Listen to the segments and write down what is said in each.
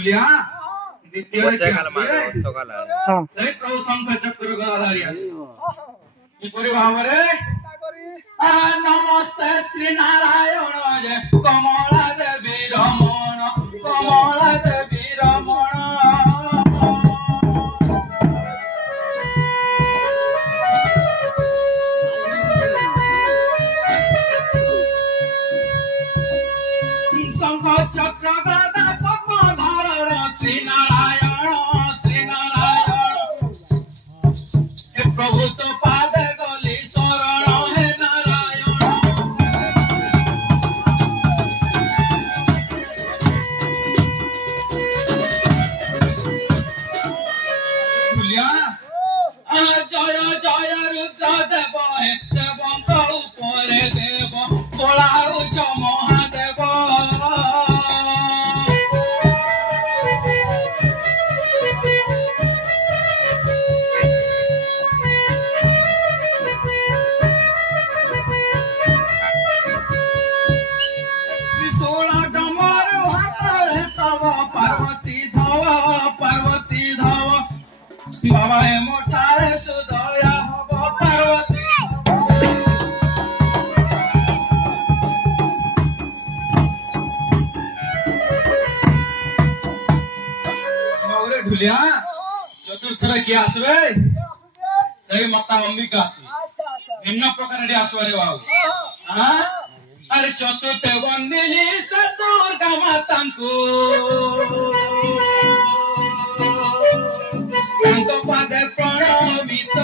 ढुलिया द्वितीय रे सकाल सही प्रभु शंख चक्र गदाधारी आसी की परि भावरे नमस्ते श्री नारायण जय कमला देवी रमण कमला देवी रमण शंख चक्र गदा पद्म धारण श्री नारायण हे प्रभु तो पाद गली शरण हे नारायण भूलिया जय जय रुद्र देव हे देवंक ऊपर देव बोलाउछ महादेव बाबा हे मोठारे सुदया हब पार्वती मौरे ढुलिया चतुर्थ रे की आसबे सही माता अंबिका आसबे भिन्न प्रकार रे आसबे रे बाबू हां अरे चतुर्थ वंदिनी से दुर्गा मातांको तांको पादे प्रणमित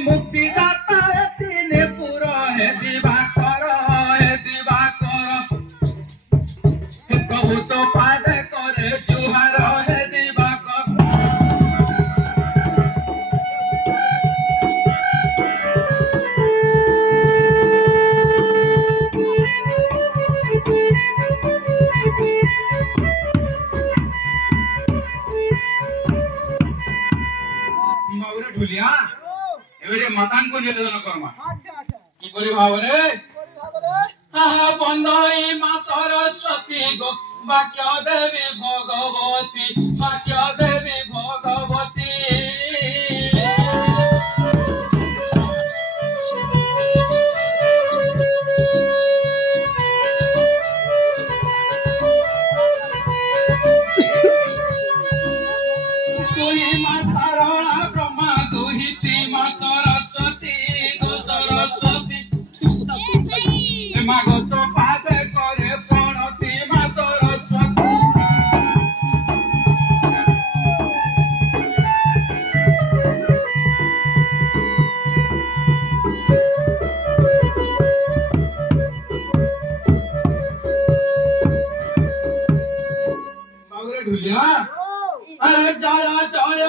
मुक्ति दाता तीने पूरा है दिवाकर प्रभु तो पाद करे जुहार है दिवाकर मौरे ढुलिया एवरे मतान को निवेदन करमा की करी भावरे हा बंदई मा सरस्वती गो वाक्य देवी भगवती तुही मा सारला ब्रह्मा दुहिती मा सरस्वती मागो तो पाद करे प्रणति मा सरस्वती ढुलिया अरे जय जय